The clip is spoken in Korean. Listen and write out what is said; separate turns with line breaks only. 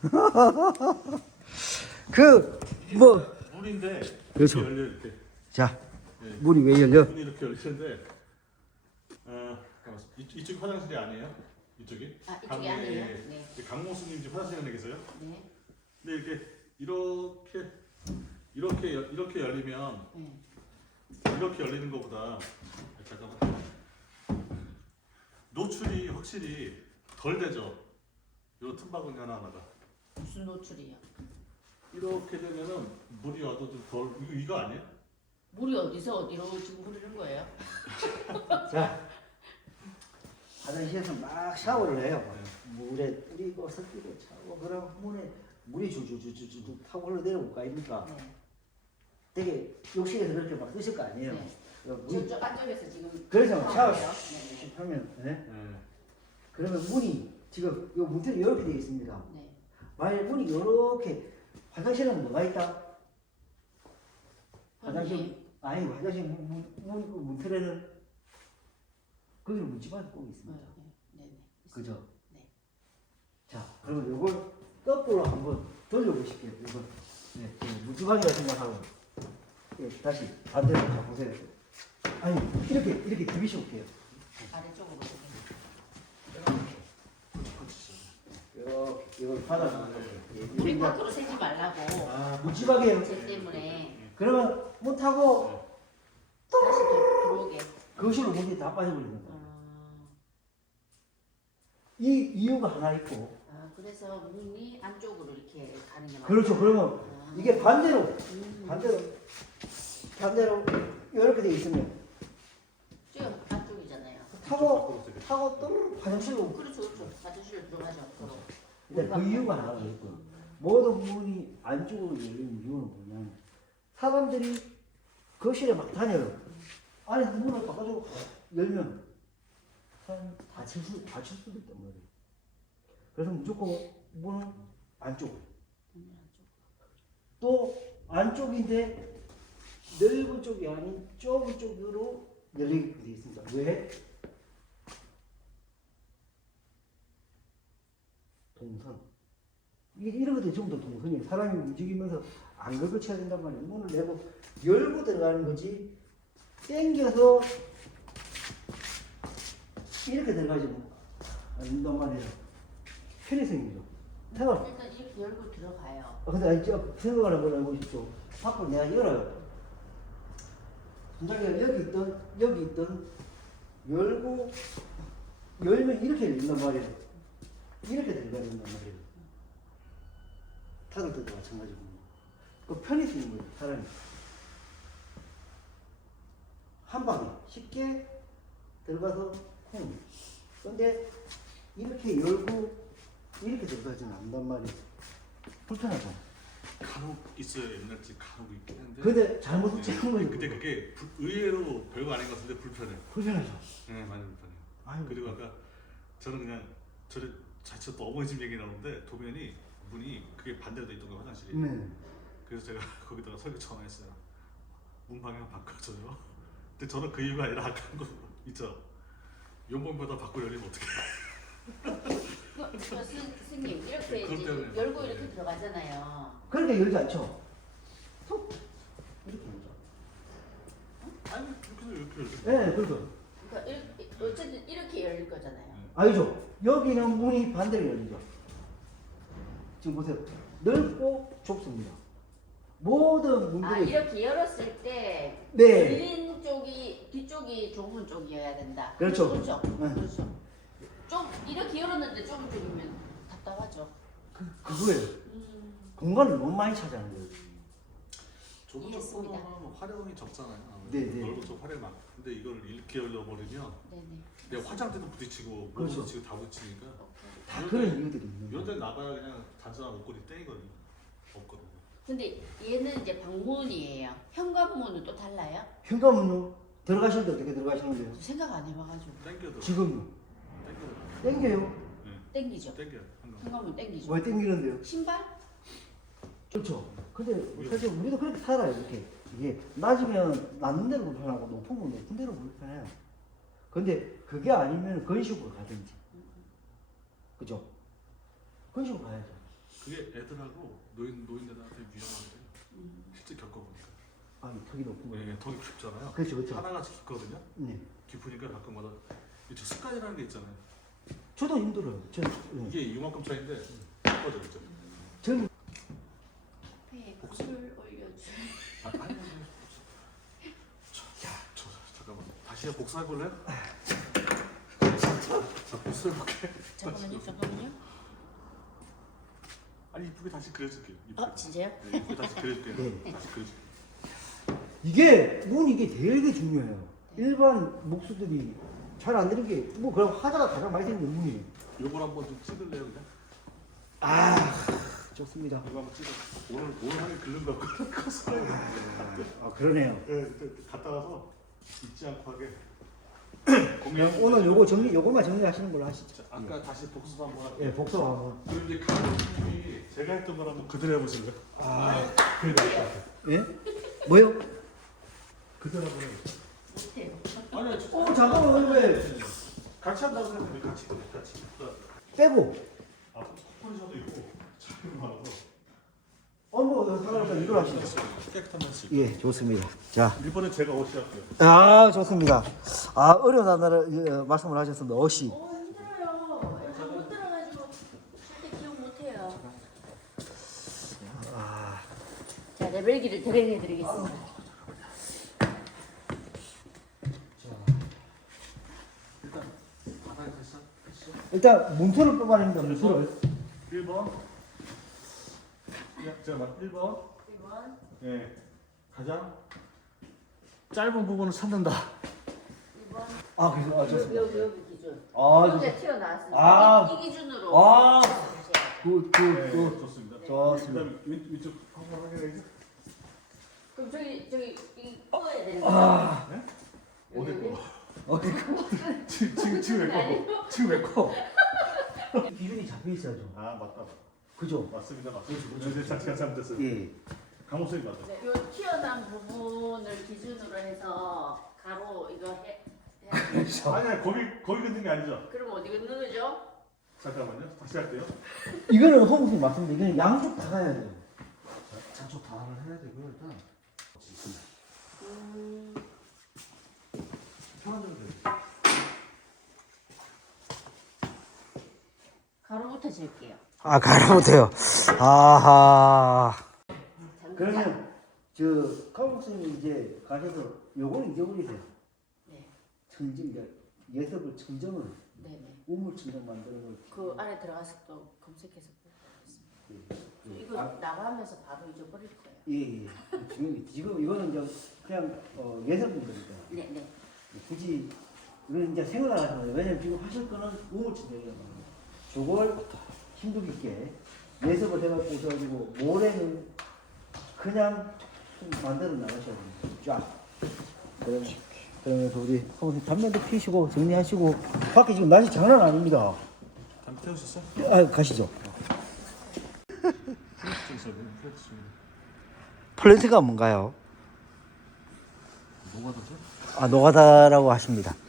뭐
물인데
그렇죠.
이렇게 열려 이렇게.
자,
네.
문이 왜 열려?
문이 이렇게 열리는데 잠깐만. 이쪽 화장실이 아니에요? 이쪽이?
아, 이쪽이 아니에요?
예, 예.
네.
강모수님 집 화장실 안에 계세요?
네.
근데 이렇게 열리면
네.
이렇게 열리는 것보다 잠깐만 노출이 확실히 덜 되죠. 요 틈바구니 하나하나가
무슨 노출이요?
이렇게 되면은 물이 와도 좀 덜 이거 아니에요?
물이 어디서 어디로 지금 흐르는 거예요?
자, 화장실에서 막 샤워를 해요. 물에 뿌리고 섞이고 차고 그럼 문에 물이 줄줄줄줄줄 타고 흘러내려올 거 아닙니까?
네.
되게 욕실에서 그렇게 막 쓰실 거 아니에요?
네.
물이
저쪽 안쪽에서 지금
그래서 샤워
샤워해요.
슉 하면 네?
네.
그러면 문이 지금 요 문틀이 이렇게 되어 있습니다.
네.
만약 문이 이렇게 화장실은 뭐가 있다? 화장실 아니 화장실 문틀에는 거기는 문지방이 꼭 있습니다.
네.
그죠?
네.
자, 그러면 요걸 거꾸로 한번 돌려보실게요. 이거 네, 문지방이라 생각하고 네, 다시 반대로 가보세요. 아니 이렇게 디비셔 볼게요.
아래쪽으로
이렇게 이걸 받아서
물이 밖으로 새지 말라고.
문지방이에요.
쟤 때문에
그러면 문 타고
다시 들어오게.
거실로 문이 다 빠져버리는 거예요.
아,
이 이유가 하나 있고.
그래서 문이 안쪽으로 이렇게 가는 게 맞아요.
그렇죠. 그러면 이게 반대로 반대로 이렇게 돼 있으면
지금 안쪽이잖아요.
타고 또 화장실로.
그렇죠. 화장실로 들어가죠. 서로.
근데 그 이유가 하나 있고 모든 문이 안쪽으로 열리는 이유는 뭐냐면 사람들이 거실에 막 다녀요. 안에서 문을 바꿔주고 열면 사람이 다칠 수도 있단 말이에요. 그래서 무조건 문은 안쪽. 또 안쪽인데 넓은 쪽이 아닌 좁은 쪽으로 열리게 되어 있습니다. 왜? 동선. 이런 것들이 전부 다 동선이에요. 사람이 움직이면서 안 걸쳐야 된단 말이에요. 문을 내고 열고 들어가는 거지 당겨서 이렇게 들어가지 않는단 말이에요. 편의성이죠. 생각.
일단 이렇게 열고 들어가요.
근데 아니, 생각을 한번 해보십시오. 밖으로 내가 열어요. 자기가 여기 있던 열고 열면 이렇게 열린단 말이에요. 이렇게 들어가야 된단 말이에요. 닫을 때도 마찬가지고. 그 편의성인 거예요, 사람이. 한 방에 쉽게 들어가서 쿵. 근데 이렇게 열고 이렇게 들어가지는 않단 말이에요. 불편하죠.
간혹 있어요. 옛날 집 간혹 있긴 한데.
근데 잘못 찍은 거예요.
근데 그게 의외로 별거 아닌 것 같은데 불편해.
불편하죠.
네, 많이 불편해요.
아유,
그리고 아까 저는 그냥 자체 또 어머니 집 얘기 나오는데 도면이 문이 그게 반대로 돼 있던 거예요, 화장실이.
네.
그래서 제가 거기다가 설계 전화했어요. 문 방향 바꿔줘요. 근데 저는 그 이유가 아니라 아까 한 거 있죠. 용범보다 바꿔 열리면 어떡해.
스님 이렇게
그것
이제
때문에
열고
막,
이렇게
네.
들어가잖아요.
그렇게 열지 않죠. 톡 이렇게 열죠.
아니 이렇게 해서 이렇게 열려.
네, 그렇죠.
그러니까 이렇게, 어쨌든 이렇게 열릴 거잖아요.
아니죠. 여기는 문이 반대로 열리죠. 지금 보세요. 넓고 좁습니다. 모든 문들이
이렇게 열었을 때
네.
열린 쪽이 뒤쪽이 좁은 쪽이어야 된다.
그렇죠.
그렇죠.
네.
그렇죠. 좀 이렇게 열었는데 좁은 쪽이면 답답하죠.
그거예요. 공간을 너무 많이 차지하는 거예요.
좁은
이해했습니다.
쪽보다는 활용이 적잖아요.
네, 네.
넓은 쪽 활용 많고. 근데 이걸 이렇게 열려버리면
네네.
내가 화장대도 부딪히고 뭐
그렇죠.
부딪히고 다 부딪히니까
다 그런 이유들이 있는
이런
거예요.
데 나가야 그냥 단순한 옷걸이 땡이거든요. 없거든요.
근데 얘는 이제 방문이에요. 현관문은 또 달라요?
현관문요. 들어가실 때 어떻게 들어가시는데요?
생각 안 해봐가지고.
땡겨도
지금요.
땡겨도
땡겨요.
땡기죠.
땡겨요.
현관문 땡기죠.
왜 땡기는데요?
신발?
그렇죠. 근데 사실 우리도 그렇게 살아요. 이렇게 이게 낮으면 낮은 대로 불편하고 높은 건 높은 대로 불편해요. 근데 그게 아니면 건식으로 가든지, 그죠? 건식으로 가야죠.
그게 애들하고 노인들한테 위험한데 실제 겪어보니까.
아, 턱이 높은 거예요.
네, 턱이 깊잖아요.
그렇죠, 그렇죠.
하나같이 깊거든요.
네.
깊으니까 가끔마다 저 습관이라는 게 있잖아요.
저도 힘들어요.
이게 이만큼 차인데 깊어져 있죠.
저는
네, 술 올려주.
아니. 잠깐만. 다시 복사해 볼래요? 자, 복사해 볼게.
잠깐만요.
아니 이쁘게 다시 그려줄게요. 이쁘게.
진짜요?
네, 이쁘게 다시 그려줄게요.
네.
다시 그려줄게요.
이게 이게 되게 중요해요. 일반 목수들이 잘 안 되는 게 뭐 그럼 화자가 가장 많이 되는 게 문이에요.
요걸 한번 좀 찍을래요 그냥?
아, 좋습니다.
이거 한번 찍어. 오늘 하게 글른 거 같고 컸어요.
아, 그러네요.
네, 갔다 와서 잊지 않고 하게.
그냥 오늘 요거만 정리하시는 걸로 하시죠.
자, 아까 다시 복수 한번 할게요.
예, 복수 한번.
그리고 이제 감독님이 제가 했던 걸 한번 그대로 해보실래요?
아,
그래.
예? 뭐요?
그대로 한번 해보세요.
못해요.
아니요.
잠깐만, 왜
같이 한다고 생각하면 같이.
빼고?
아, 콧소리도 있고 차이가 많아서.
뭐 상관없어. 이걸 하시죠.
깨끗한 맛이.
예, 좋습니다. 자,
이번엔 제가 옷이 할게요.
아, 좋습니다. 아, 어려운 단어를 말씀을 하셨습니다. 어시.
힘들어요. 애들 못 들어가지고 절대 기억 못해요. 자, 레벨기를 드래그해드리겠습니다.
일단 바닥에 됐어?
일단 문서를 뽑아냅니다. 문서를.
1번. 잠깐만 1번.
1번,
예. 가장 짧은 부분을 찾는다.
2번.
아, 그래서 좋습니다.
여기 기준.
아,
여기가 튀어나왔습니다.
아.
이 기준으로.
아.
다시 해야죠.
굿.
좋습니다.
좋습니다.
그다음 위쪽 한번 확인해.
그럼 저기 이 꺼야 되는 거죠?
아,
어디 거?
어디
지금 왜 거? 지금 왜 거?
기준이 잡혀 있어야죠.
아 맞다.
그죠?
맞습니다. 이제 자체가 잘못됐어요.
예.
강호석이 맞아.
네, 요 튀어나온 부분을 기준으로 해서 가로 이거 해야 돼요.
아니야 거기 긋는 게 아니죠.
그럼 어디 긋는 거죠?
잠깐만요. 다시 할게요.
이거는 허무님 맞습니다. 이거는 양쪽 다 가야 돼요.
자초 다를 해야 되고요 일단. 편안하면 돼요.
가로부터 질게요.
아, 가라못해요. 아하. 그러면 카우스님 이제 가셔서 요거는 잊어버리세요.
네,
천정 예습을 천정을
네네.
우물 천정 만드는 걸.
그 안에 들어가서 또 검색해서 보겠습니다. 이거 나가면서 바로 잊어버릴 거예요.
예. 지금 이거는 이제 그냥 예습인 거니까.
네네.
굳이 이건 이제 생각을 하시는 거예요. 왜냐면 지금 하실 거는 우물 천정이라고 합니다. 저걸 힘도 있게 예습을 해가지고 모레는 그냥 좀 만들어 나가셔야 됩니다. 쫙. 그러면서 우리 선생님 담배도 피시고 정리하시고 밖에 지금 날씨 장난 아닙니다.
담배 태우셨어요?
아, 가시죠.
플렉스 있어요. 플렉스.
플랜트가 뭔가요?
뭐가 더죠?
아, 노가다라고 하십니다.